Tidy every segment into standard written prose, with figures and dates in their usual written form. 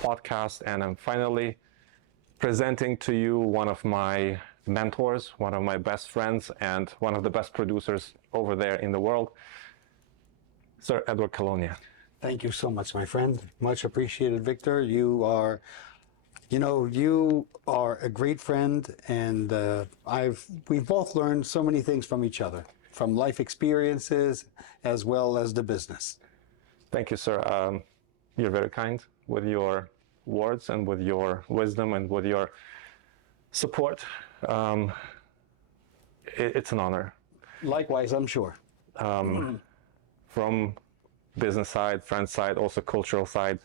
podcast, and I'm finally presenting to you one of my mentors, one of my best friends, and one of the best producers over there in the world, Sir Edward Cologna. Thank you so much, my friend. Much appreciated, Victor. You are a great friend, and we've both learned so many things from each other, from life experiences as well as the business. Thank you, sir. You're very kind with your words and with your wisdom and with your support. It's an honor. Likewise, I'm sure. From business side, friend side, also cultural side,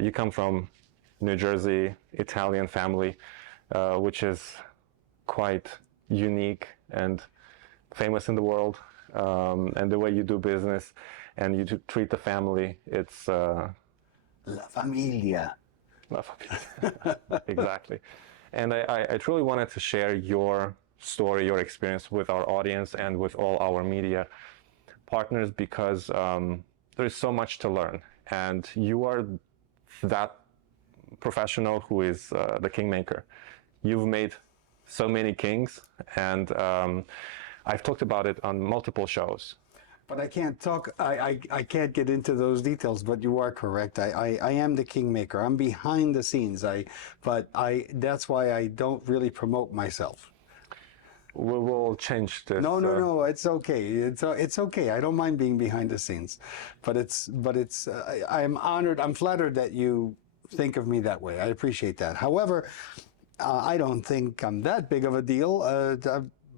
you come from New Jersey, Italian family, which is quite unique and famous in the world. And the way you do business and you treat the family, it's La familia. La familia. Exactly. And I truly wanted to share your story, your experience with our audience and with all our media partners, because there is so much to learn, and you are that professional who is the kingmaker. You've made so many kings, and I've talked about it on multiple shows. But I can't talk, I can't get into those details, but you are correct. I am the kingmaker. I'm behind the scenes. That's why I don't really promote myself. We will change this. No, it's okay. It's okay. I don't mind being behind the scenes, but I'm honored. I'm flattered that you think of me that way. I appreciate that. However, I don't think I'm that big of a deal.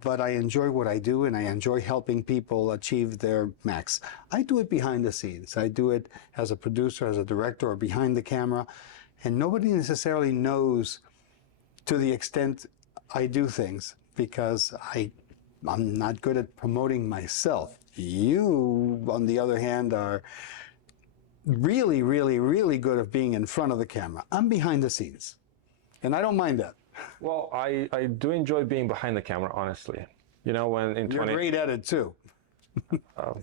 But I enjoy what I do, and I enjoy helping people achieve their max. I do it behind the scenes. I do it as a producer, as a director, or behind the camera, and nobody necessarily knows to the extent I do things, because I'm not good at promoting myself. You, on the other hand, are really, really, really good at being in front of the camera. I'm behind the scenes, and I don't mind that. Well, I do enjoy being behind the camera, honestly. You know, when in You're great at it too.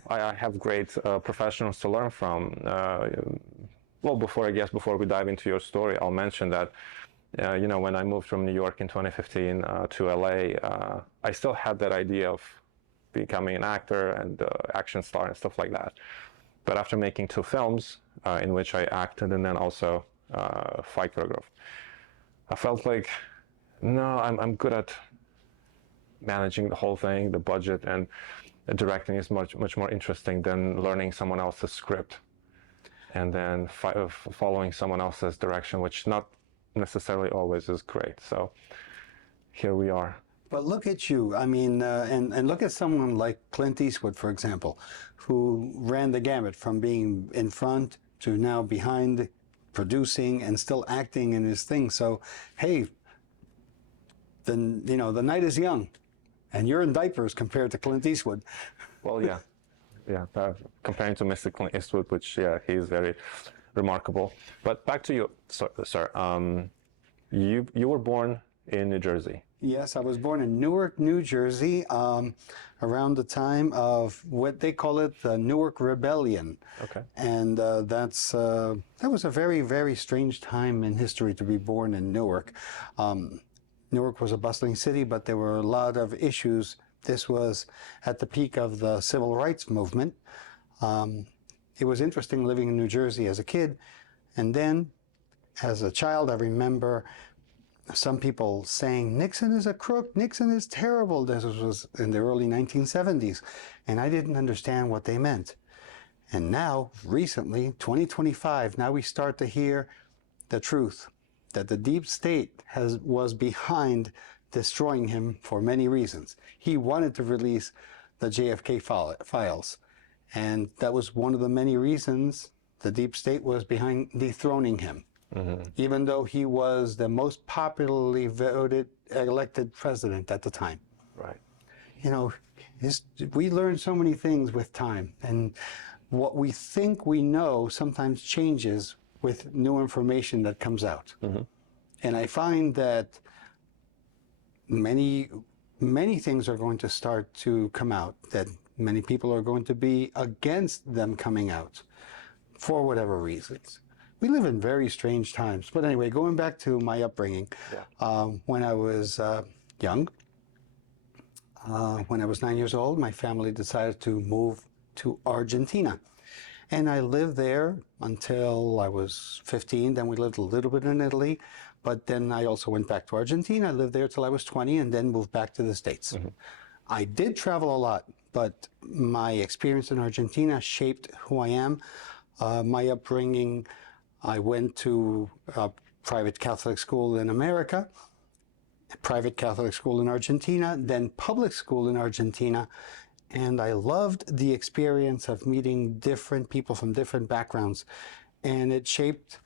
I have great professionals to learn from. Well, before we dive into your story, I'll mention that, you know, when I moved from New York in 2015 to LA, I still had that idea of becoming an actor and action star and stuff like that. But after making 2 films in which I acted and then also fight choreographed, I felt like, no, I'm good at managing the whole thing, the budget, and directing is much more interesting than learning someone else's script and then following someone else's direction, which not necessarily always is great. So here we are. But look at you. I mean, and look at someone like Clint Eastwood, for example, who ran the gamut from being in front to now behind, producing, and still acting in his thing. So, hey, then, you know, the night is young, and you're in diapers compared to Clint Eastwood. Well, yeah. Comparing to Mr. Clint Eastwood, which, yeah, he is very remarkable. But back to you, sir. You were born in New Jersey. Yes, I was born in Newark, New Jersey, around the time of what they call it, the Newark Rebellion. Okay. And that was a very, very strange time in history to be born in Newark. Newark was a bustling city, but there were a lot of issues. This was at the peak of the civil rights movement. It was interesting living in New Jersey as a kid. And then, as a child, I remember some people saying, Nixon is a crook, Nixon is terrible. This was in the early 1970s. And I didn't understand what they meant. And now, recently, 2025, now we start to hear the truth, that the deep state was behind destroying him for many reasons. He wanted to release the JFK files. And that was one of the many reasons the deep state was behind dethroning him. Mm-hmm. Even though he was the most popularly elected president at the time. Right. You know, we learn so many things with time, and what we think we know sometimes changes with new information that comes out. Mm-hmm. And I find that many things are going to start to come out, that many people are going to be against them coming out for whatever reasons. we live in very strange times. But anyway, going back to my upbringing, when I was young, when I was 9 years old, my family decided to move to Argentina. And I lived there until I was 15. Then we lived a little bit in Italy. But then I also went back to Argentina. I lived there till I was 20 and then moved back to the States. I did travel a lot, but my experience in Argentina shaped who I am. My upbringing, I went to a private Catholic school in America, a private Catholic school in Argentina, then public school in Argentina. And I loved the experience of meeting different people from different backgrounds. And it shaped,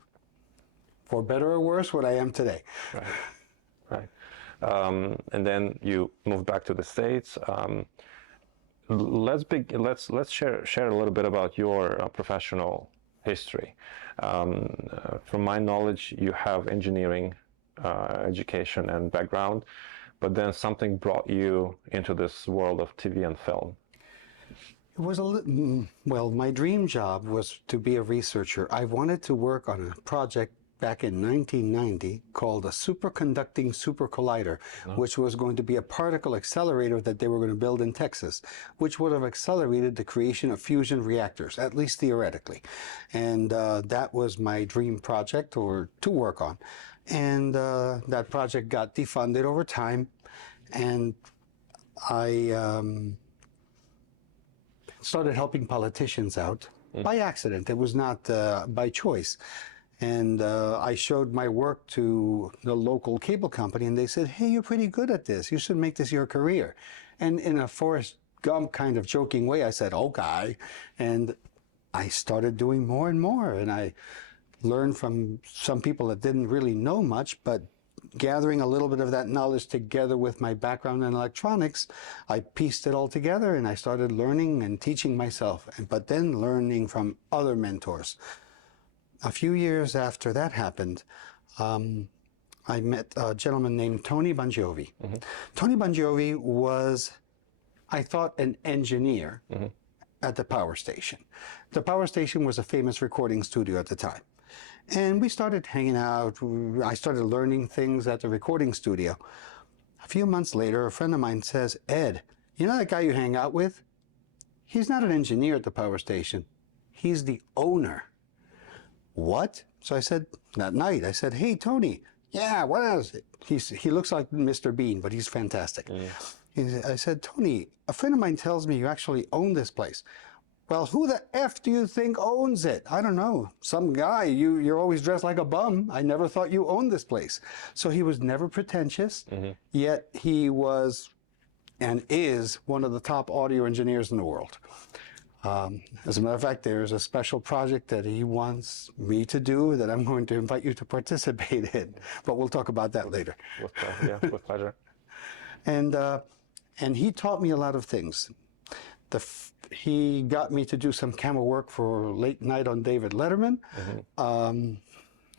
for better or worse, what I am today. Right, right. And then you moved back to the States. Let's share a little bit about your professional history. From my knowledge, you have engineering education and background, but then something brought you into this world of TV and film. It was well, my dream job was to be a researcher. I wanted to work on a project back in 1990 called a superconducting super collider, which was going to be a particle accelerator that they were going to build in Texas, which would have accelerated the creation of fusion reactors, at least theoretically. And that was my dream project or to work on. And that project got defunded over time. And I started helping politicians out by accident. It was not by choice. And I showed my work to the local cable company, and they said, hey, you're pretty good at this. You should make this your career. And in a Forrest Gump kind of joking way, I said, okay. And I started doing more and more. And I learned from some people that didn't really know much, but gathering a little bit of that knowledge together with my background in electronics, I pieced it all together and I started learning and teaching myself, but then learning from other mentors. A few years after that happened, I met a gentleman named Tony Bongiovi. Tony Bongiovi was, I thought, an engineer at the power station. The power station was a famous recording studio at the time. And we started hanging out. I started learning things at the recording studio. A few months later, a friend of mine says, Ed, you know that guy you hang out with? He's not an engineer at the power station. He's the owner. What? So I said, that night, I said, hey, Tony, yeah, what is it? He looks like Mr. Bean, but he's fantastic. I said, Tony, a friend of mine tells me you actually own this place. Well, who the F do you think owns it? I don't know. Some guy. You're always dressed like a bum. I never thought you owned this place. So he was never pretentious, yet he was and is one of the top audio engineers in the world. As a matter of fact, there's a special project that he wants me to do that I'm going to invite you to participate in. But we'll talk about that later. With pleasure. And he taught me a lot of things. He got me to do some camera work for Late Night on David Letterman.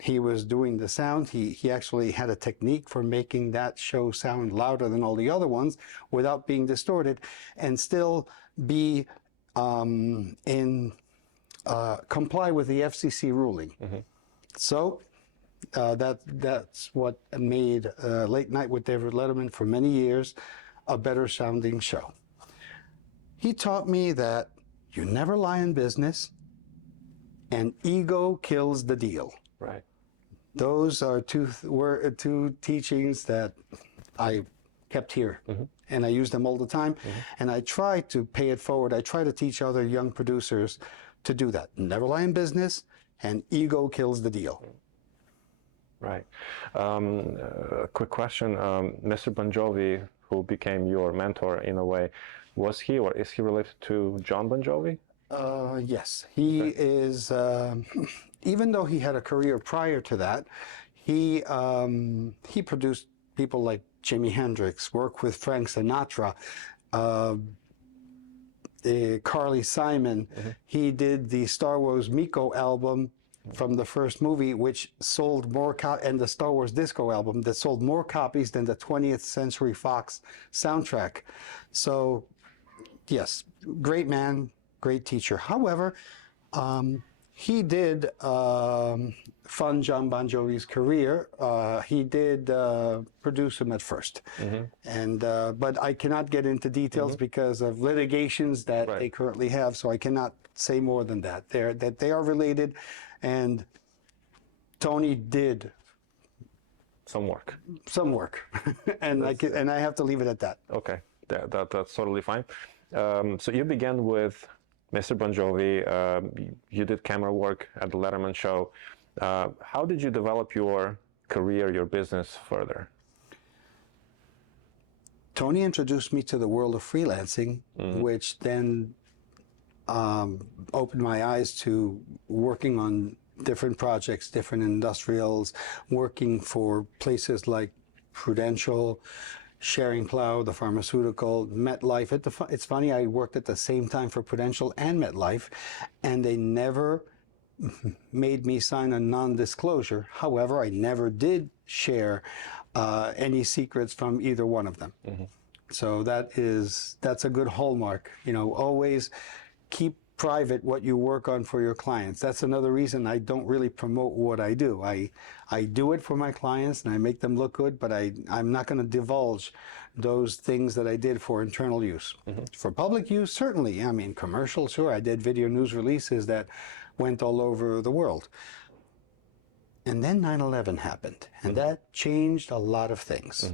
He was doing the sound. He actually had a technique for making that show sound louder than all the other ones without being distorted and still be comply with the FCC ruling. So that's what made Late Night with David Letterman for many years a better sounding show. He taught me that you never lie in business and ego kills the deal. Right. Those are two teachings that I kept here. And I use them all the time. And I try to pay it forward. I try to teach other young producers to do that. Never lie in business and ego kills the deal. Right. A quick question. Mr. Bongiovi, who became your mentor in a way, was he or is he related to John Bongiovi? Yes, he is. Even though he had a career prior to that, he produced people like Jimi Hendrix, worked with Frank Sinatra, Carly Simon. He did the Star Wars Miko album from the first movie, which sold more and the Star Wars Disco album that sold more copies than the 20th Century Fox soundtrack. So, yes, great man, great teacher. However, He did fund John Bon Jovi's career. He did produce him at first, and but I cannot get into details because of litigations that they currently have. So I cannot say more than that. They are related, and Tony did some work, and I have to leave it at that. Okay, that's totally fine. So you began with Mr. Bon Jovi. You did camera work at the Letterman show. How did you develop your career, your business further? Tony introduced me to the world of freelancing, which then opened my eyes to working on different projects, different industrials, working for places like Prudential, Sharing Plow, the pharmaceutical, MetLife. It's funny, I worked at the same time for Prudential and MetLife, and they never made me sign a non-disclosure. However, I never did share any secrets from either one of them. So that's a good hallmark. You know, always keep private what you work on for your clients. That's another reason I don't really promote what I do. I do it for my clients and I make them look good, but I'm not going to divulge those things that I did for internal use. For public use, certainly. I mean, commercial, sure. I did video news releases that went all over the world. And then 9/11 happened, and that changed a lot of things.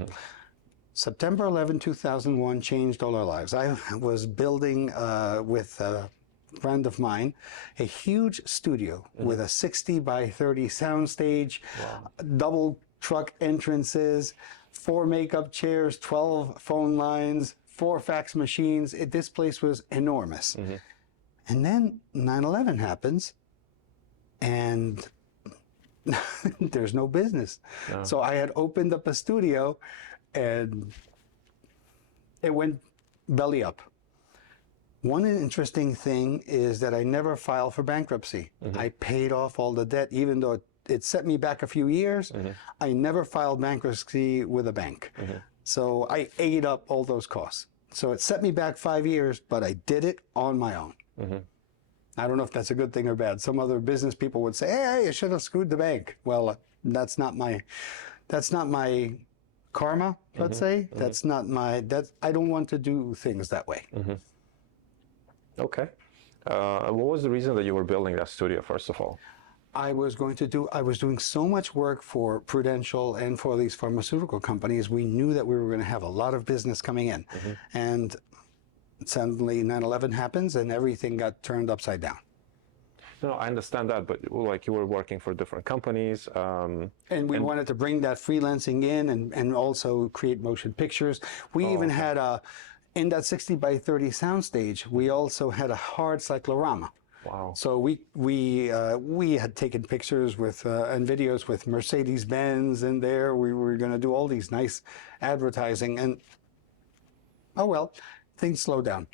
September 11, 2001 changed all our lives. I was building with friend of mine a huge studio with a 60 by 30 soundstage, double truck entrances, 4 makeup chairs, 12 phone lines, 4 fax machines. This place was enormous. And then 9/11 happens and there's no business. So I had opened up a studio and it went belly up. One interesting thing is that I never filed for bankruptcy. I paid off all the debt, even though it set me back a few years. I never filed bankruptcy with a bank. So I ate up all those costs. So it set me back 5 years, but I did it on my own. I don't know if that's a good thing or bad. Some other business people would say, hey, you should have screwed the bank. Well, that's not my karma, let's say. That's not my, I don't want to do things that way. Okay. What was the reason that you were building that studio, first of all? I was doing so much work for Prudential and for these pharmaceutical companies. We knew that we were going to have a lot of business coming in. And suddenly 9/11 happens and everything got turned upside down. No, I understand that, but like you were working for different companies. And we wanted to bring that freelancing in and also create motion pictures. We even had in that 60 by 30 soundstage, we also had a hard cyclorama. Wow. So we had taken pictures with and videos with Mercedes-Benz in there. We were going to do all these nice advertising, and oh well, things slow down.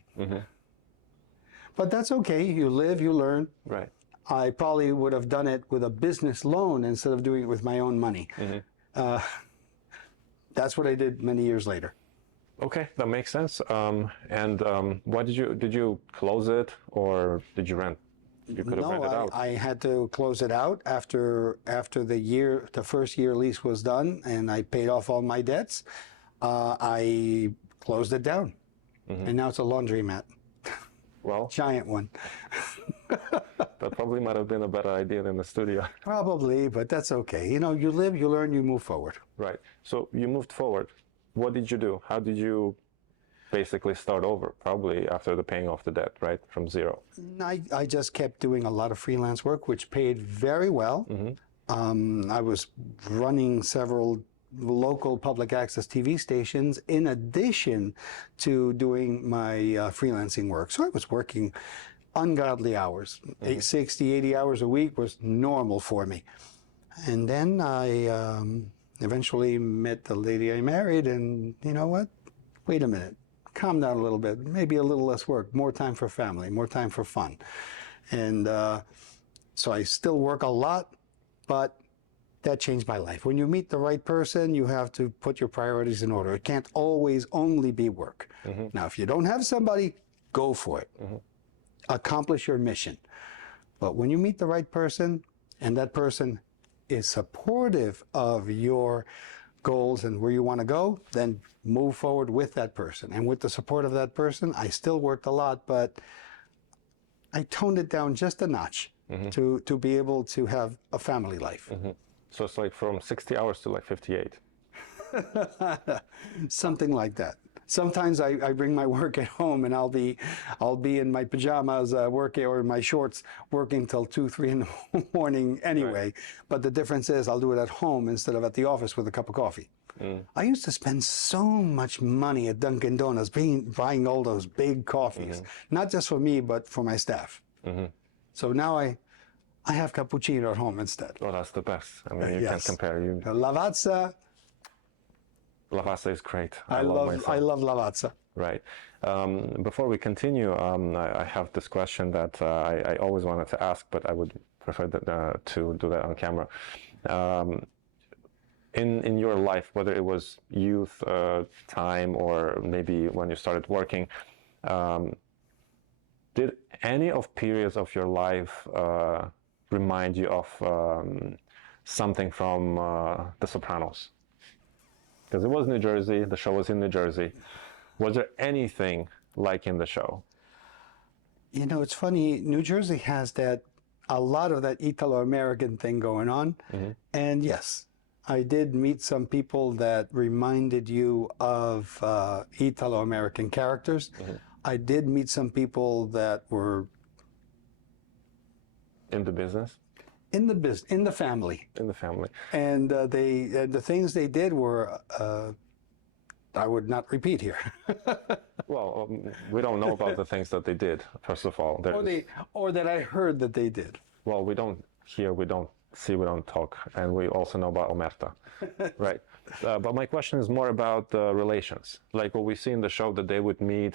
But that's okay. You live, you learn. Right. I probably would have done it with a business loan instead of doing it with my own money. That's what I did many years later. Okay, that makes sense. Why did you close it or did you rent? You could have rented out. I had to close it out after the first year lease was done, and I paid off all my debts. I closed it down, and now it's a laundromat. Well, giant one. That probably might have been a better idea than the studio. Probably, but that's okay. You know, you live, you learn, you move forward. Right. So you moved forward. What did you do? How did you basically start over? Probably after the paying off the debt, right? From zero. I just kept doing a lot of freelance work, which paid very well. I was running several local public access TV stations in addition to doing my freelancing work. So I was working ungodly hours. 60, 80 hours a week was normal for me. And then I eventually met the lady I married, and you know what? Wait a minute. Calm down a little bit. Maybe a little less work. More time for family. More time for fun. And so I still work a lot, but that changed my life. When you meet the right person, you have to put your priorities in order. It can't always only be work. Now, if you don't have somebody, go for it. Accomplish your mission. But when you meet the right person and that person is supportive of your goals and where you want to go, then move forward with that person. And with the support of that person, I still worked a lot, but I toned it down just a notch to be able to have a family life. So it's like from 60 hours to like 58. Something like that. Sometimes I bring my work at home and I'll be in my pajamas working, or my shorts working till 2, 3 in the morning anyway. Right. But the difference is I'll do it at home instead of at the office with a cup of coffee. I used to spend so much money at Dunkin' Donuts buying all those big coffees, not just for me, but for my staff. So now I have cappuccino at home instead. Oh, that's the best. I mean, you Yes. can't compare. Lavazza. Lavazza is great. I love Lavazza. Right. Before we continue, I have this question that I always wanted to ask, but I would prefer that, to do that on camera. In your life, whether it was youth time or maybe when you started working, did any of periods of your life remind you of something from The Sopranos? Because it was New Jersey, the show was in New Jersey. Was there anything like in the show? You know, it's funny, New Jersey has a lot of that Italo-American thing going on. And yes, I did meet some people that reminded you of Italo-American characters. I did meet some people that were In the business? in the family. In the family. And the things they did were, I would not repeat here. Well, we don't know about the things that they did, first of all. Or that I heard that they did. Well, we don't hear, we don't see, we don't talk, and we also know about Omerta, right? But my question is more about the relations. Like what we see in the show, that they would meet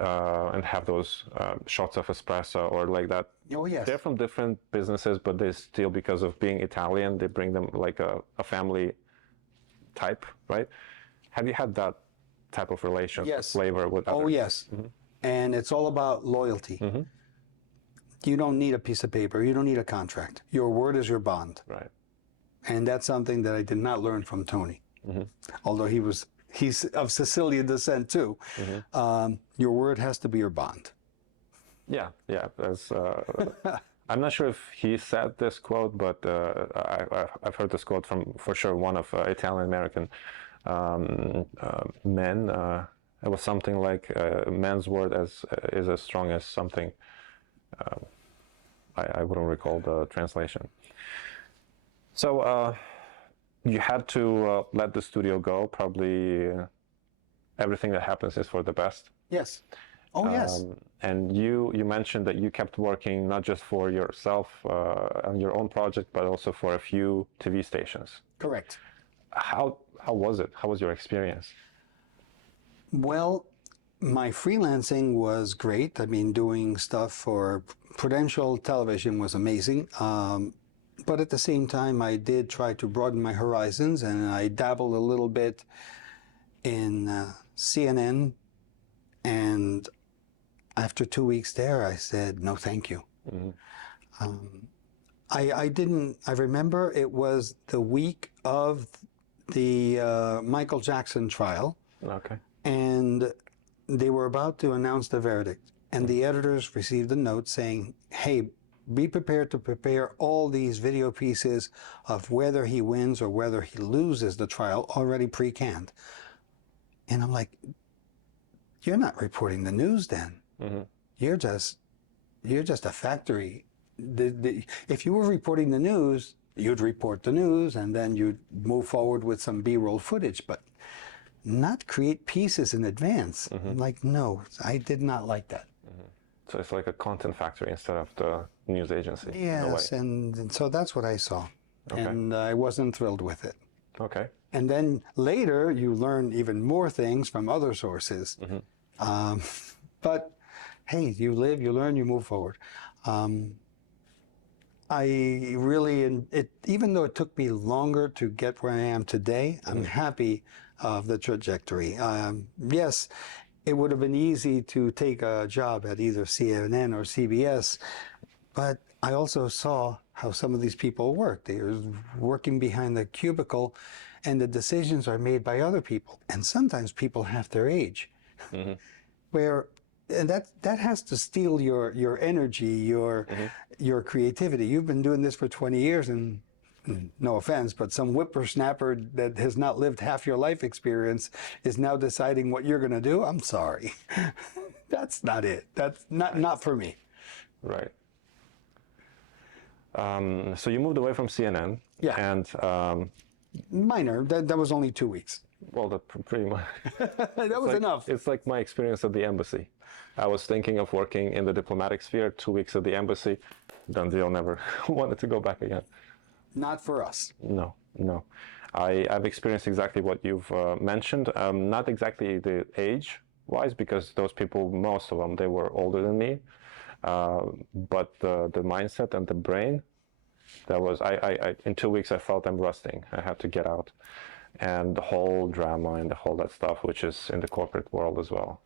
and have those shots of espresso or like that. Oh, yes. They're from different businesses, but they still, because of being Italian, they bring them like a family type, right? Have you had that type of relation, Yes. flavor with others? Oh, yes. And it's all about loyalty. You don't need a piece of paper. You don't need a contract. Your word is your bond. Right. And that's something that I did not learn from Tony. Although he's of Sicilian descent too. Your word has to be your bond. Yeah. I'm not sure if he said this quote, but I've heard this quote from, for sure, one of Italian-American men. It was something like, man's word is as strong as something. I wouldn't recall the translation. So you had to let the studio go. Probably everything that happens is for the best. Yes. Oh, yes. And you mentioned that you kept working not just for yourself on your own project, but also for a few TV stations. Correct. How was it? How was your experience? Well, my freelancing was great. I mean, doing stuff for Prudential Television was amazing. But at the same time, I did try to broaden my horizons, and I dabbled a little bit in CNN. And after 2 weeks there, I said, no, thank you. I remember it was the week of the Michael Jackson trial. Okay. And they were about to announce the verdict. And the editors received a note saying, hey, be prepared to prepare all these video pieces of whether he wins or whether he loses the trial already pre-canned. And I'm like, you're not reporting the news then. You're just a factory. If you were reporting the news, you'd report the news and then you'd move forward with some B-roll footage, but not create pieces in advance. Like, no, I did not like that. So it's like a content factory instead of the news agency. Yes, and so that's what I saw. Okay. And I wasn't thrilled with it. Okay. And then later, you learn even more things from other sources. But hey, you live, you learn, you move forward. I really, even though it took me longer to get where I am today, I'm happy of the trajectory. Yes, it would have been easy to take a job at either CNN or CBS, but I also saw how some of these people work. They are working behind the cubicle, and the decisions are made by other people. And sometimes people half their age, where and that has to steal your energy, your creativity. You've been doing this for 20 years, and no offense, but some whippersnapper that has not lived half your life experience is now deciding what you're going to do. I'm sorry, that's not it. That's not for me. Right. So you moved away from CNN. Yeah. And minor. That was only 2 weeks. well, that pretty much. That was enough. It's like my experience at the embassy. I was thinking of working in the diplomatic sphere. 2 weeks at the embassy, done deal. Never wanted to go back again. Not for us. No, no. I've experienced exactly what you've mentioned. Not exactly the age-wise, because those people, most of them, they were older than me. But the mindset and the brain, that was, in 2 weeks, I felt I'm rusting. I had to get out. And the whole drama and the whole that stuff, which is in the corporate world as well.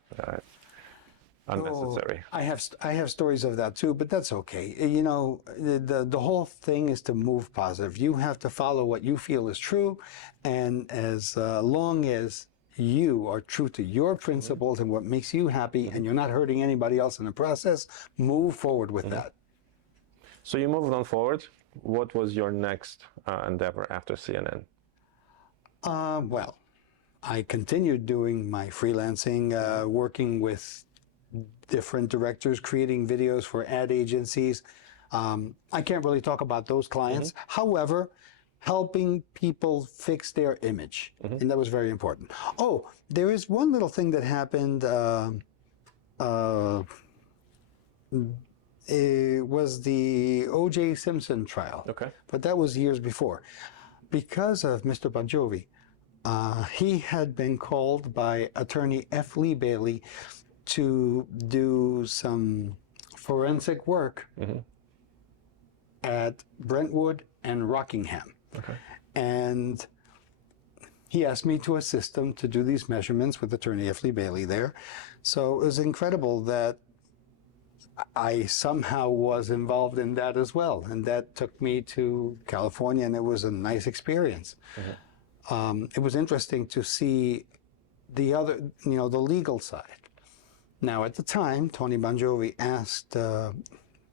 Unnecessary. Oh, I have stories of that too, but that's okay. You know, the whole thing is to move positive. You have to follow what you feel is true, and as long as you are true to your principles and what makes you happy, and you're not hurting anybody else in the process, move forward with that. So you moved on forward. What was your next endeavor after CNN? Well, I continued doing my freelancing, working with different directors, creating videos for ad agencies. I can't really talk about those clients. However, helping people fix their image, and that was very important. Oh, there is one little thing that happened. It was the O.J. Simpson trial. Okay. But that was years before. Because of Mr. Bon Jovi, he had been called by attorney F. Lee Bailey to do some forensic work at Brentwood and Rockingham. Okay. And he asked me to assist him to do these measurements with attorney F. Lee Bailey there. So it was incredible that I somehow was involved in that as well. And that took me to California, and it was a nice experience. It was interesting to see the other, you know, the legal side. Now, at the time, Tony Bon Jovi asked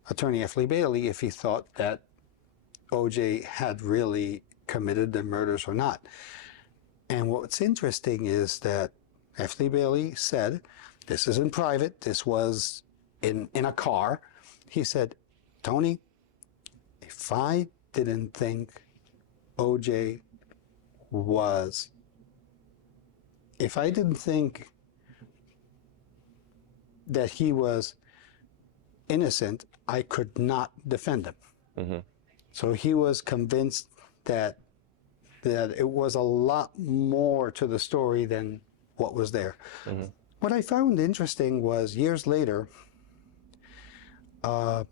attorney F. Lee Bailey if he thought that O.J. had really committed the murders or not. And what's interesting is that F. Lee Bailey said, this is in private, this was in a car. He said, Tony, if I didn't think O.J. was, if I didn't think that he was innocent, I could not defend him. So he was convinced that it was a lot more to the story than what was there. What I found interesting was years later, I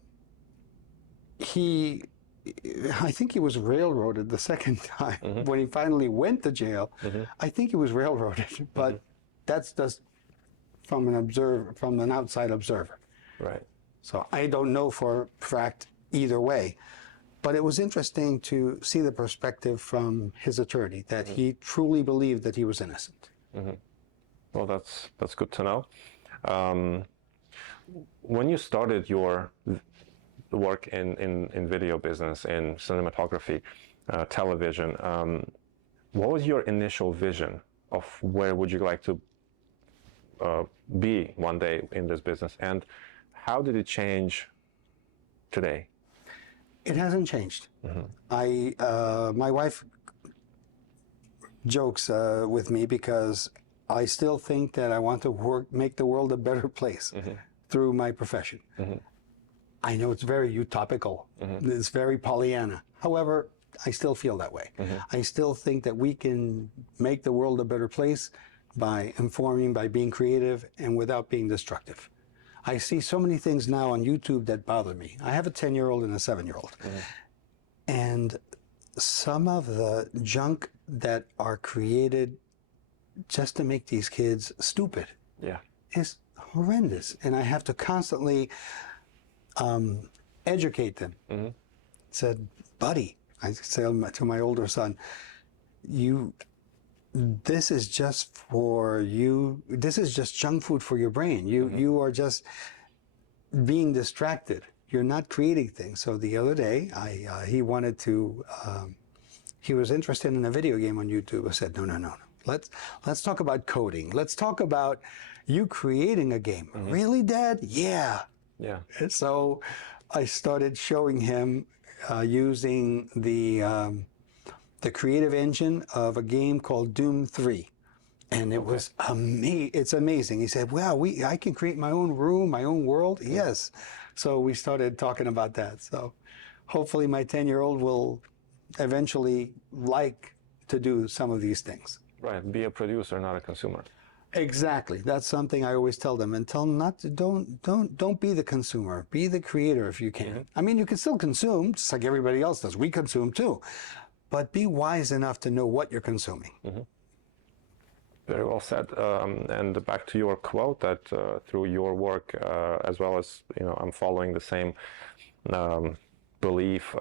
think he was railroaded the second time when he finally went to jail. I think he was railroaded, but that's just from an outside observer. Right. So I don't know for a fact either way, but it was interesting to see the perspective from his attorney that he truly believed that he was innocent. Well, that's good to know. When you started your work in video business, in cinematography, television, what was your initial vision of where would you like to be one day in this business, and how did it change today? It hasn't changed. My wife jokes with me because I still think that I want to make the world a better place through my profession. I know it's very utopical. It's very Pollyanna. However, I still feel that way. I still think that we can make the world a better place by informing, by being creative, and without being destructive. I see so many things now on YouTube that bother me. I have a 10-year-old and a 7-year-old. And some of the junk that are created just to make these kids stupid is horrendous. And I have to constantly educate them. Said, buddy, I said to my older son, this is just for you. This is just junk food for your brain. You are just being distracted. You're not creating things. So the other day, he wanted to. He was interested in a video game on YouTube. I said, no. Let's talk about coding. Let's talk about you creating a game. Really, Dad? Yeah. Yeah. And so I started showing him using the creative engine of a game called Doom 3. And it was it's amazing. He said, wow, I can create my own room, my own world. Yes. So we started talking about that. So hopefully my 10-year-old will eventually like to do some of these things. Right. Be a producer, not a consumer. Exactly. That's something I always tell them, and tell them not to, don't be the consumer. Be the creator if you can. I mean, you can still consume just like everybody else does. We consume too. But be wise enough to know what you're consuming. Very well said. And back to your quote that through your work, as well as, I'm following the same belief,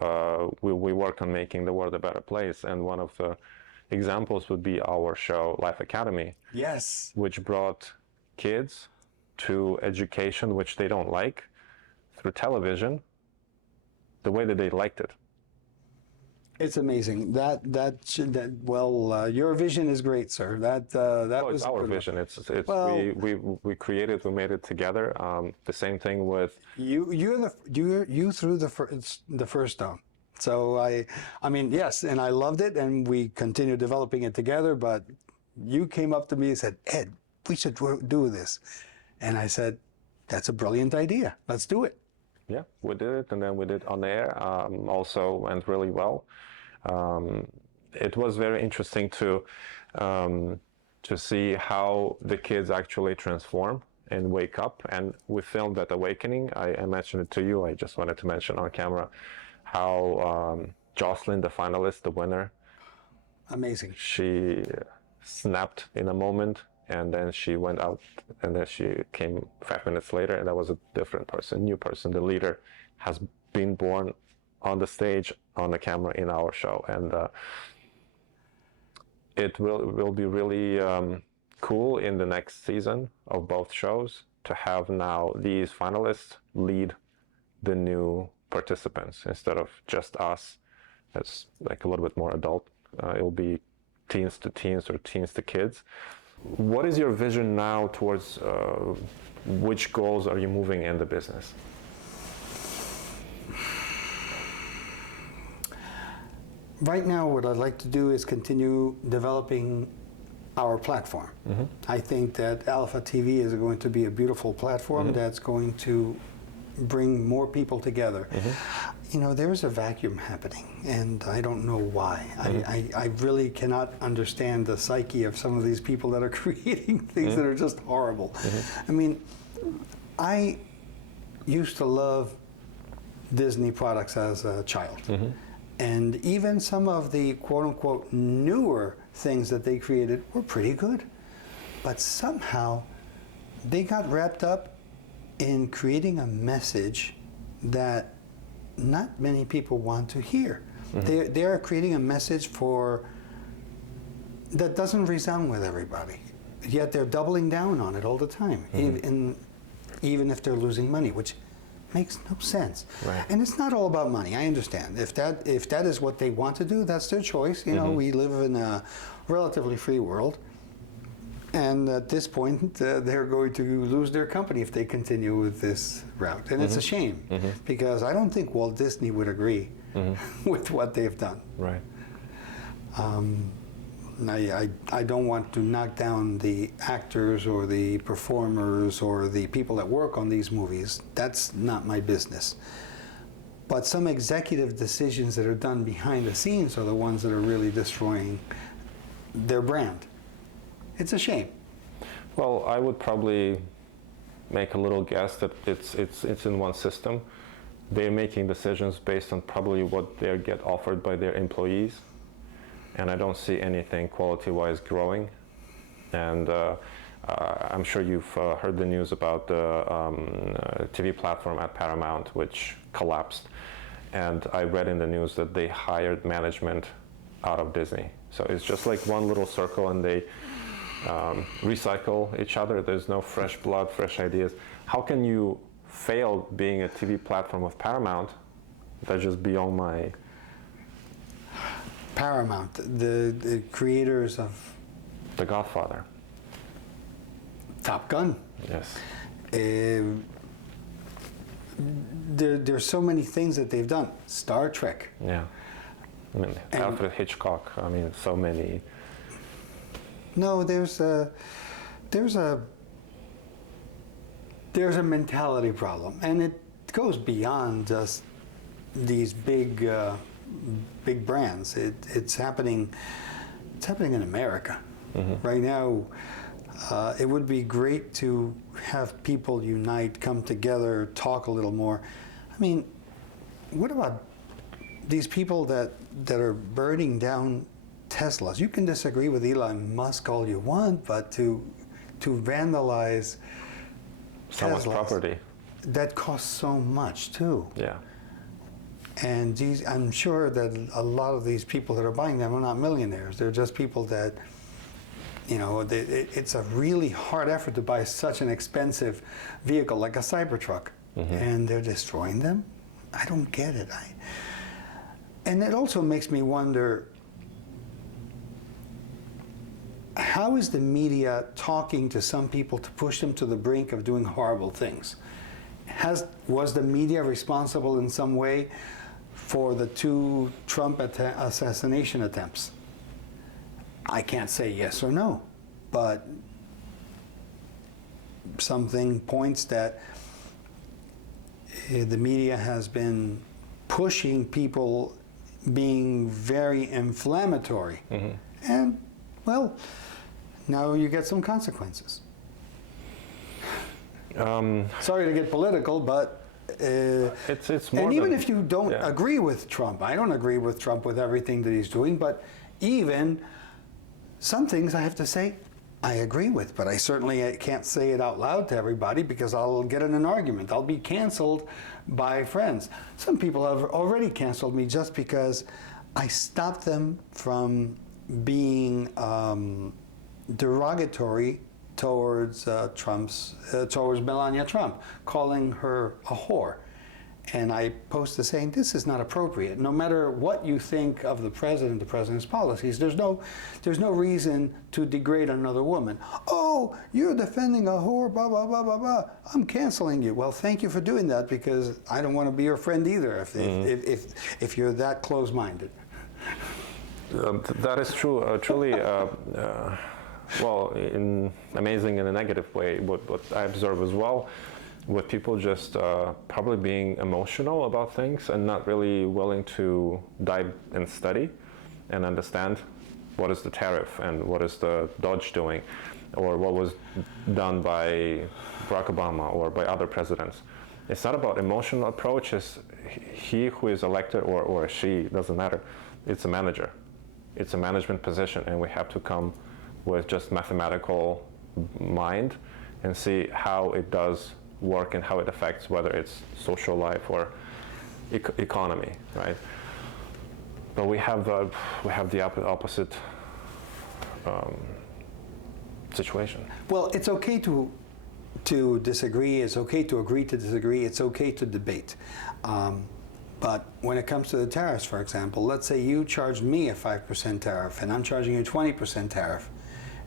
we work on making the world a better place. And one of the examples would be our show, Life Academy. Yes. Which brought kids to education which they don't like through television the way that they liked it. It's amazing. Your vision is great, sir. That was our vision. It's we created, we made it together. The same thing with you threw the first stone. So I mean, yes, and I loved it, and we continued developing it together. But you came up to me and said, Ed, we should do this, and I said, that's a brilliant idea. Let's do it. Yeah, we did it, and then we did on air. Also went really well. It was very interesting to see how the kids actually transform and wake up. And we filmed that awakening. I mentioned it to you. I just wanted to mention on camera how Jocelyn, the finalist, the winner, amazing. She snapped in a moment, and then she went out, and then she came 5 minutes later, and that was a different person, new person. The leader has been born on the stage, on the camera, in our show, and it will be really cool in the next season of both shows to have now these finalists lead the new participants instead of just us as like a little bit more adult. It'll be teens to teens or teens to kids. What is your vision now towards which goals are you moving in the business? Right now, what I'd like to do is continue developing our platform. I think that Alpha TV is going to be a beautiful platform that's going to bring more people together. There is a vacuum happening, and I don't know why. I really cannot understand the psyche of some of these people that are creating things that are just horrible. I mean, I used to love Disney products as a child. And even some of the quote-unquote newer things that they created were pretty good. But somehow they got wrapped up in creating a message that not many people want to hear. They are creating a message that doesn't resound with everybody. Yet they're doubling down on it all the time, even if they're losing money, which makes no sense. Right. And it's not all about money. I understand. If that is what they want to do, that's their choice. We live in a relatively free world. And at this point, they're going to lose their company if they continue with this route. And it's a shame, because I don't think Walt Disney would agree with what they've done. Right. I don't want to knock down the actors or the performers or the people that work on these movies. That's not my business. But some executive decisions that are done behind the scenes are the ones that are really destroying their brand. It's a shame. Well, I would probably make a little guess that it's in one system. They're making decisions based on probably what they get offered by their employees, and I don't see anything quality-wise growing. And I'm sure you've heard the news about the TV platform at Paramount, which collapsed. And I read in the news that they hired management out of Disney. So it's just like one little circle, and they recycle each other. There's no fresh blood, fresh ideas. How can you fail being a TV platform with Paramount? That's just beyond my... Paramount, the creators of The Godfather. Top Gun. Yes. There's so many things that they've done. Star Trek. Yeah. I mean, Alfred Hitchcock. I mean, so many. No, there's a mentality problem, and it goes beyond just these big brands. It's happening in America right now. It would be great to have people unite, come together, talk a little more. I mean, what about these people that are burning down Teslas? You can disagree with Elon Musk all you want, but to vandalize Someone's Teslas, property. that costs so much too. Yeah. And I'm sure that a lot of these people that are buying them are not millionaires. They're just people that, you know, it's a really hard effort to buy such an expensive vehicle like a Cybertruck, and they're destroying them. I don't get it. And it also makes me wonder, how is the media talking to some people to push them to the brink of doing horrible things? Was the media responsible in some way for the 2 Trump assassination attempts? I can't say yes or no, but something points that the media has been pushing people being very inflammatory. And, well, now you get some consequences. Sorry to get political, but it's more. and even than, if you don't agree with Trump, I don't agree with Trump with everything that he's doing, but even some things I have to say I agree with, but I certainly can't say it out loud to everybody because I'll get in an argument. I'll be canceled by friends. Some people have already canceled me just because I stopped them from being derogatory towards towards Melania Trump, calling her a whore. And I posted saying, this is not appropriate. No matter what you think of the president's policies, there's no reason to degrade another woman. Oh, you're defending a whore, blah, blah, blah, blah, blah. I'm canceling you. Well, thank you for doing that because I don't want to be your friend either if you're that close-minded. That is true. Truly, well, amazing in a negative way, what I observe as well, with people just probably being emotional about things and not really willing to dive and study and understand what is the tariff and what is the Dodge doing or what was done by Barack Obama or by other presidents. It's not about emotional approach. It's he who is elected or she, doesn't matter. It's a manager. It's a management position, and we have to come with just mathematical mind and see how it does work and how it affects whether it's social life or economy, right? But we have the opposite situation. Well, it's okay to disagree. It's okay to agree to disagree. It's okay to debate. But when it comes to the tariffs, for example, let's say you charged me a 5% tariff and I'm charging you a 20% tariff,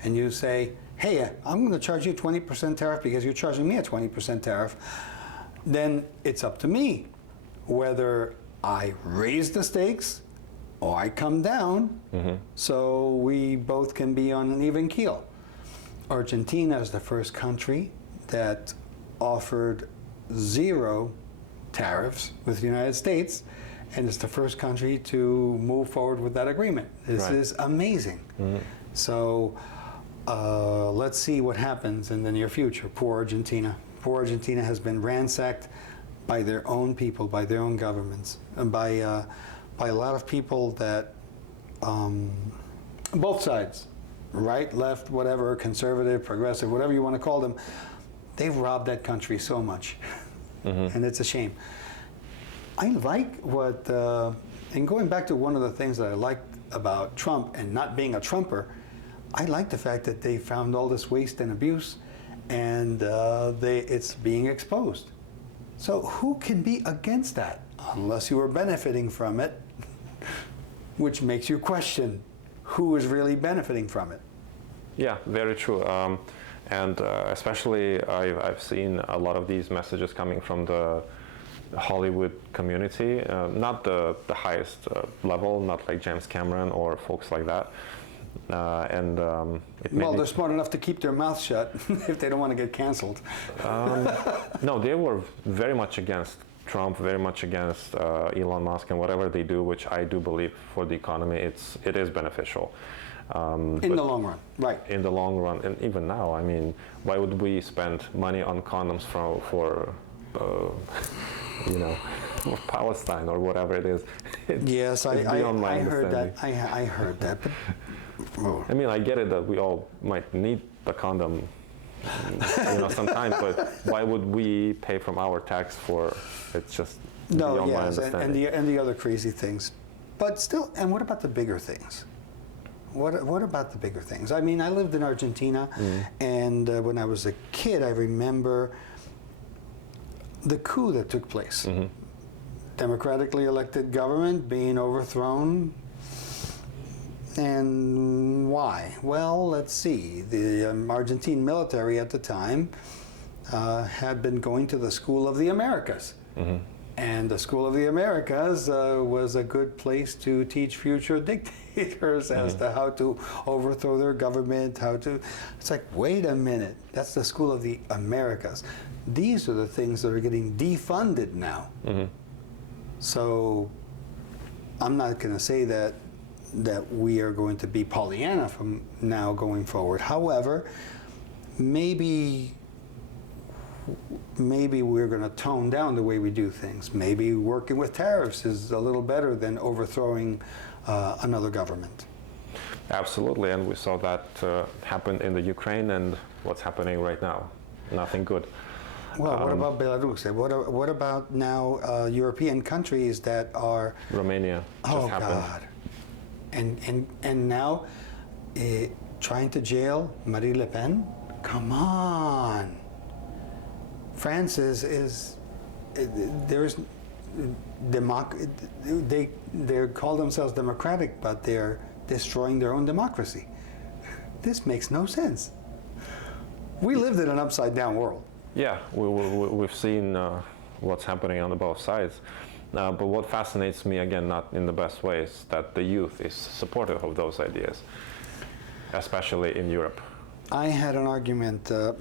and you say, hey, I'm going to charge you a 20% tariff because you're charging me a 20% tariff, then it's up to me whether I raise the stakes or I come down so we both can be on an even keel. Argentina is the first country that offered 0 tariffs with the United States, and it's the first country to move forward with that agreement. This is amazing. So let's see what happens in the near future. Poor Argentina. Poor Argentina has been ransacked by their own people, by their own governments, and by a lot of people that, both sides, right, left, whatever, conservative, progressive, whatever you want to call them, they've robbed that country so much. And it's a shame. I like what, and going back to one of the things that I liked about Trump and not being a Trumper, I like the fact that they found all this waste and abuse, and it's being exposed. So who can be against that? Unless you are benefiting from it, which makes you question who is really benefiting from it. Yeah, very true. And especially I've seen a lot of these messages coming from the Hollywood community, not the highest level, not like James Cameron or folks like that. Well, they're smart enough to keep their mouth shut if they don't want to get canceled. No, they were very much against Trump, very much against Elon Musk and whatever they do, which I do believe for the economy, it is beneficial. In the long run, right. In the long run, and even now, I mean, why would we spend money on condoms for Palestine or whatever it is? Yes, I heard that. I heard that. But, I mean, I get it that we all might need the condom, sometimes, but why would we pay from our tax for? It's just beyond my understanding. and the other crazy things, but still. And what about the bigger things? What about the bigger things? I mean, I lived in Argentina, and when I was a kid, I remember the coup that took place. Democratically elected government being overthrown. And why? Well, let's see. The Argentine military at the time had been going to the School of the Americas. And the School of the Americas was a good place to teach future dictators as to how to overthrow their government, It's like, wait a minute, that's the School of the Americas. These are the things that are getting defunded now. So I'm not going to say that we are going to be Pollyanna from now going forward. However, maybe we're going to tone down the way we do things. Maybe working with tariffs is a little better than overthrowing another government. Absolutely, and we saw that happen in the Ukraine, and what's happening right now. Nothing good. Well, what about Belarus? What about now European countries that are... Romania just happened. God. And now trying to jail Marine Le Pen? Come on. France they call themselves democratic, but they're destroying their own democracy. This makes no sense. We lived in an upside down world. Yeah, we've seen what's happening on both sides. But what fascinates me, again, not in the best way, is that the youth is supportive of those ideas, especially in Europe. I had an argument, a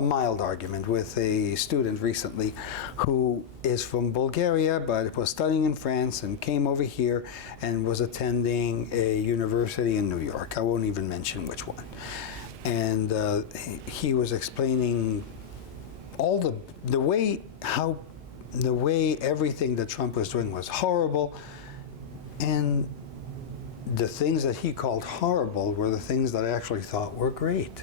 mild argument with a student recently who is from Bulgaria but was studying in France and came over here and was attending a university in New York. I won't even mention which one. And he was explaining all the way everything that Trump was doing was horrible, and the things that he called horrible were the things that I actually thought were great.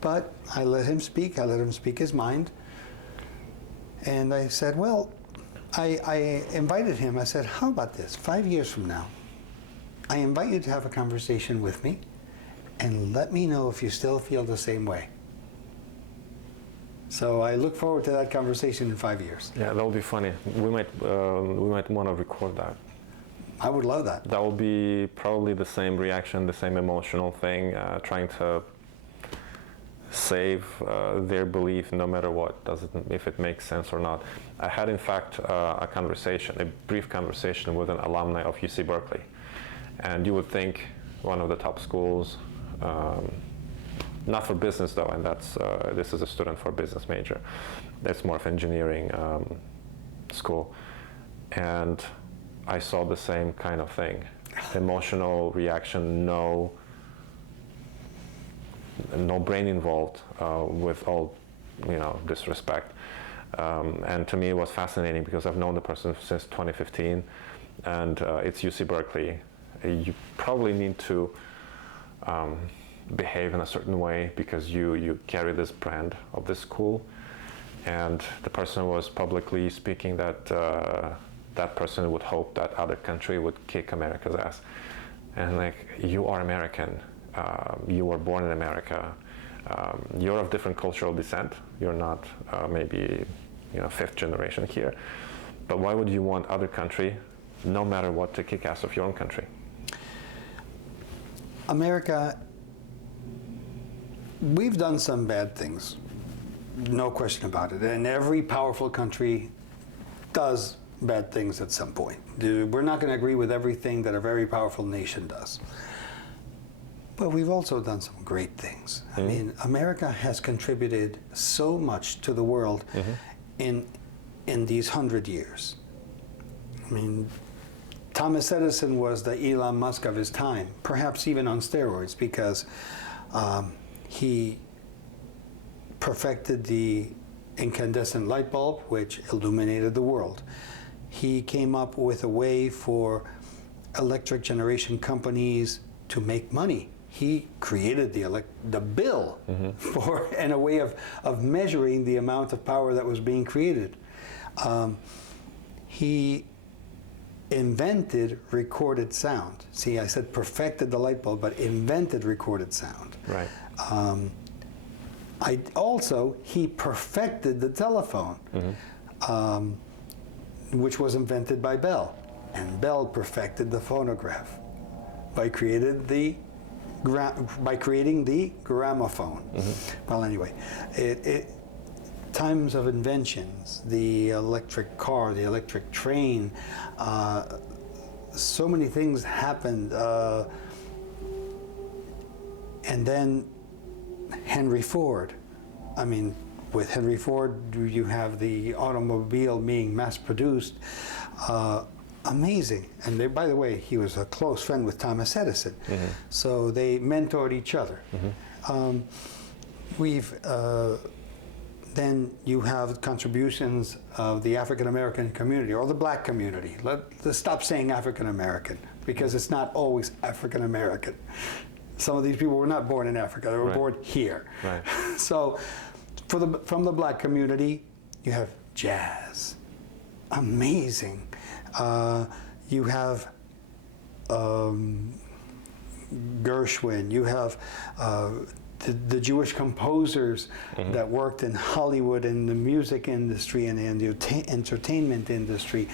But I let him speak his mind, and I said, well, I invited him. I said, how about this? 5 years from now, I invite you to have a conversation with me, and let me know if you still feel the same way. So I look forward to that conversation in 5 years. Yeah, that will be funny. We might want to record that. I would love that. That will be probably the same reaction, the same emotional thing, trying to save their belief no matter what, if it makes sense or not. I had, in fact, a brief conversation with an alumni of UC Berkeley. And you would think one of the top schools, not for business though, and this is a student for a business major. That's more of engineering school. And I saw the same kind of thing. Emotional reaction, no brain involved, with all disrespect. And to me it was fascinating because I've known the person since 2015, and it's UC Berkeley. you probably need to behave in a certain way because you carry this brand of this school. And the person was publicly speaking that that person would hope that other country would kick America's ass. And like, you are American, you were born in America, you're of different cultural descent, you're not maybe, you know, 5th generation here, but why would you want other country, no matter what, to kick ass of your own country? America, we've done some bad things, no question about it, and every powerful country does bad things at some point. We're not going to agree with everything that a very powerful nation does. But we've also done some great things. I mean, America has contributed so much to the world in these 100 years. I mean, Thomas Edison was the Elon Musk of his time, perhaps even on steroids, because he perfected the incandescent light bulb, which illuminated the world. He came up with a way for electric generation companies to make money. He created the bill for, and a way of measuring the amount of power that was being created. He invented recorded sound. See, I said perfected the light bulb, but invented recorded sound. Right. He perfected the telephone, which was invented by Bell. And Bell perfected the phonograph by creating the gramophone. Well, anyway, times of inventions, the electric car, the electric train, so many things happened. And then Henry Ford. I mean, with Henry Ford, you have the automobile being mass-produced. Amazing. And by the way, he was a close friend with Thomas Edison. So they mentored each other. Then you have contributions of the African American community or the black community. Let's stop saying African American, because it's not always African American. Some of these people were not born in Africa, they were born here. Right. So from the black community, you have jazz. Amazing. You have Gershwin, you have the Jewish composers that worked in Hollywood, in the music industry, and in the entertainment industry.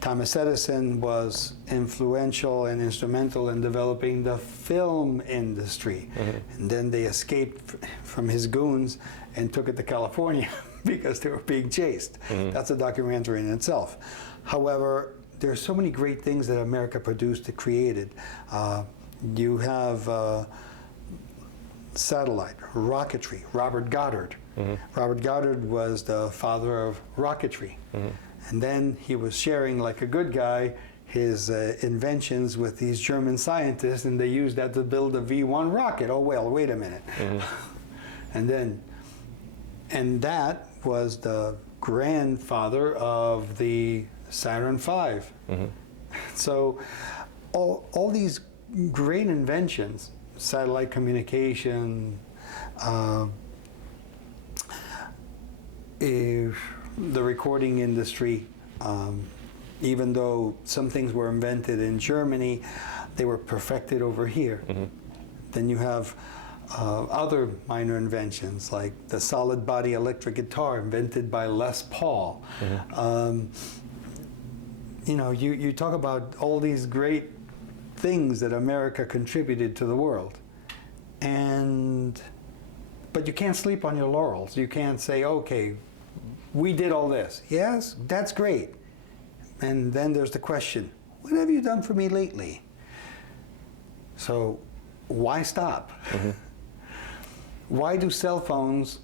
Thomas Edison was influential and instrumental in developing the film industry. And then they escaped from his goons and took it to California because they were being chased. That's a documentary in itself. However, there are so many great things that America produced and created. You have satellite, rocketry, Robert Goddard. Robert Goddard was the father of rocketry. And then he was sharing, like a good guy, his inventions with these German scientists, and they used that to build a V-1 rocket. Oh, well, wait a minute. And that was the grandfather of the Saturn V. So all these great inventions, satellite communication, the recording industry, even though some things were invented in Germany, they were perfected over here. Then you have other minor inventions, like the solid body electric guitar invented by Les Paul. You know, you talk about all these great things that America contributed to the world, but you can't sleep on your laurels. You can't say, okay, we did all this. Yes, that's great. And then there's the question, what have you done for me lately? So why stop? Why do cell phones,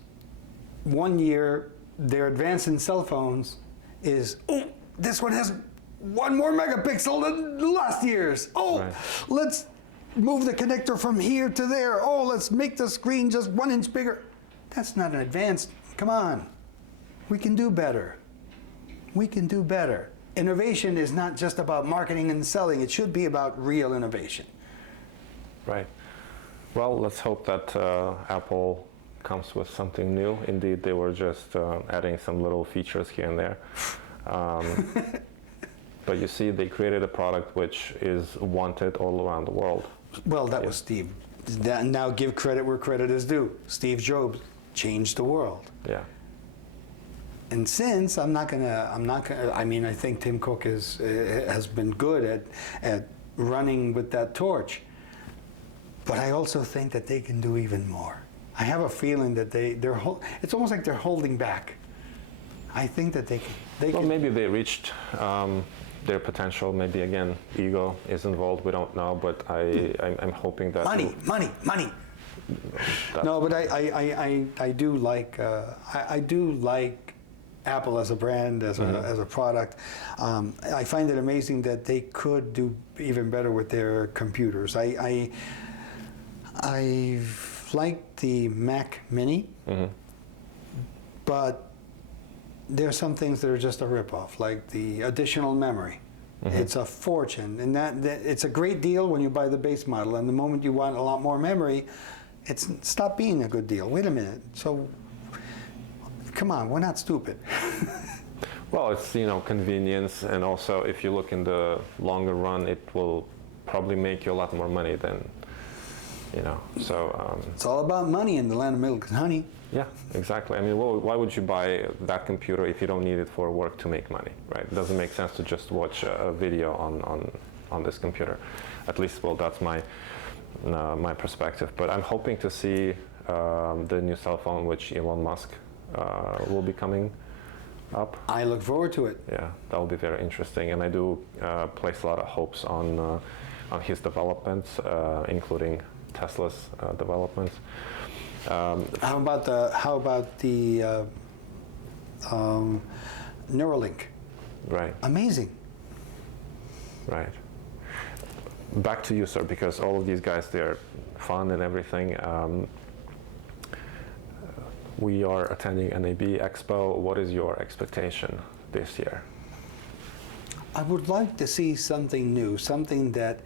1 year, their advance in cell phones is, oh, this one has 1 more megapixel than last year's. Oh, let's move the connector from here to there. Oh, let's make the screen just 1 inch bigger. That's not an advance. Come on. We can do better. We can do better. innovation is not just about marketing and selling. It should be about real innovation. Right. Well, let's hope that Apple comes with something new. Indeed, they were just adding some little features here and there. But you see, they created a product which is wanted all around the world. Well, that was Steve. Now give credit where credit is due. Steve Jobs changed the world. Yeah. And since I mean, I think Tim Cook has been good at running with that torch. But I also think that they can do even more. I have a feeling that it's almost like they're holding back. I think that they can. Maybe they reached their potential. Maybe again, ego is involved. We don't know, but I'm hoping that money. No, but I do like Apple as a brand, as a product. I find it amazing that they could do even better with their computers. I like the Mac Mini, but there's some things that are just a ripoff, like the additional memory. It's a fortune, and that it's a great deal when you buy the base model, and the moment you want a lot more memory, it's stopped being a good deal. Wait a minute. So, come on, we're not stupid. Well, it's convenience, and also if you look in the longer run, it will probably make you a lot more money than. It's all about money in the land of milk and honey. Yeah, exactly. I mean, why would you buy that computer if you don't need it for work to make money, right? It doesn't make sense to just watch a video on this computer. At least, well, that's my perspective. But I'm hoping to see the new cell phone, which Elon Musk will be coming up. I look forward to it. Yeah, that will be very interesting, and I do place a lot of hopes on his developments, including Tesla's developments. How about the Neuralink? Right. Amazing. Right. Back to you, sir, because all of these guys, they're fun and everything. We are attending NAB Expo. What is your expectation this year? I would like to see something new, something that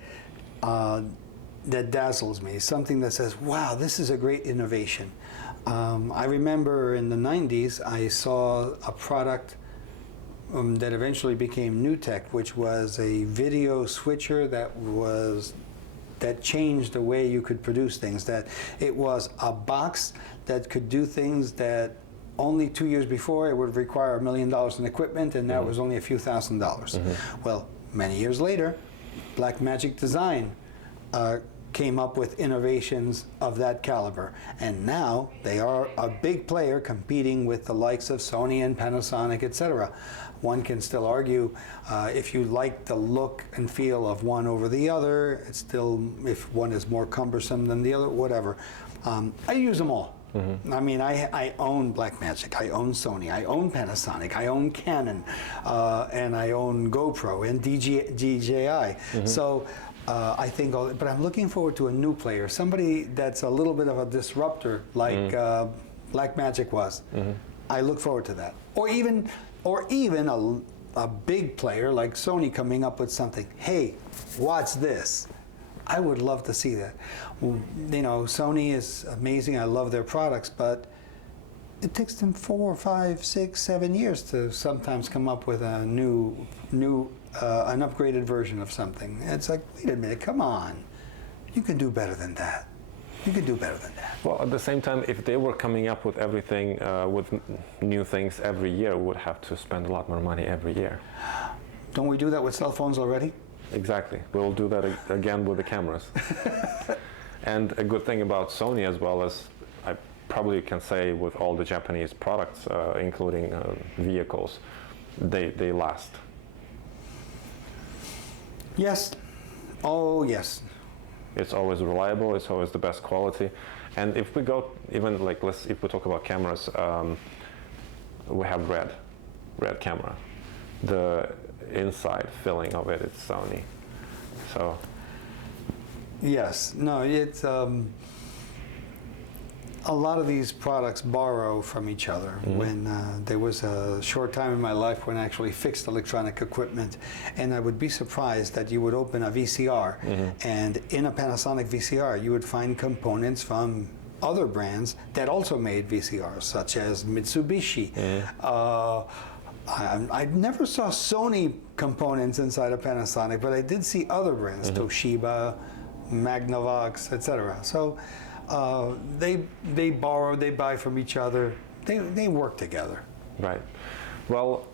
dazzles me, something that says, wow, this is a great innovation. I remember in the 90s, I saw a product that eventually became NewTek, which was a video switcher that changed the way you could produce things, that it was a box that could do things that only 2 years before it would require $1 million in equipment, and now it was only a few $1,000s. Well, many years later, Blackmagic Design came up with innovations of that caliber, and now they are a big player competing with the likes of Sony and Panasonic, etc. One can still argue if you like the look and feel of one over the other, it's still, if one is more cumbersome than the other, whatever. I use them all. I mean, I own Blackmagic, I own Sony, I own Panasonic, I own Canon, and I own GoPro and DJI. So I think, but I'm looking forward to a new player, somebody that's a little bit of a disruptor, like Blackmagic was. I look forward to that. Or even a big player like Sony coming up with something. Hey, watch this. I would love to see that. Sony is amazing. I love their products, but it takes them 4, 5, 6, 7 years to sometimes come up with a new an upgraded version of something. It's like, wait a minute, come on. You can do better than that. You can do better than that. Well, at the same time, if they were coming up with everything, with new things every year, we would have to spend a lot more money every year. Don't we do that with cell phones already? Exactly. We'll do that again with the cameras. And a good thing about Sony, as well as I probably can say with all the Japanese products, including vehicles, they last. Yes. Oh, yes. It's always reliable. It's always the best quality. And if we go even if we talk about cameras, we have red camera. The inside filling of it is Sony. So. Yes. No, it's. a lot of these products borrow from each other. When there was a short time in my life when I actually fixed electronic equipment, and I would be surprised that you would open a VCR, and in a Panasonic VCR you would find components from other brands that also made VCRs, such as Mitsubishi. I never saw Sony components inside a Panasonic, but I did see other brands, Toshiba, Magnavox, etc. So they borrow, they buy from each other, they work together. Right. Well,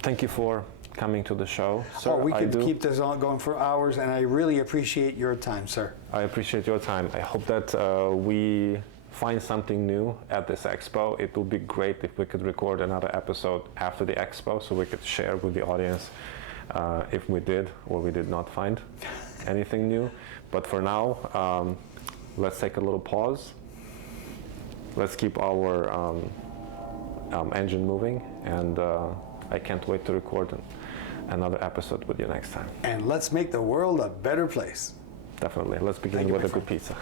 thank you for coming to the show, sir. Oh, we could keep this on going for hours, and I really appreciate your time, sir. I appreciate your time. I hope that we find something new at this expo. It would be great if we could record another episode after the expo so we could share with the audience if we did or we did not find anything new. But for now, let's take a little pause. Let's keep our engine moving, and I can't wait to record another episode with you next time. And let's make the world a better place. Definitely. Let's begin with a good pizza.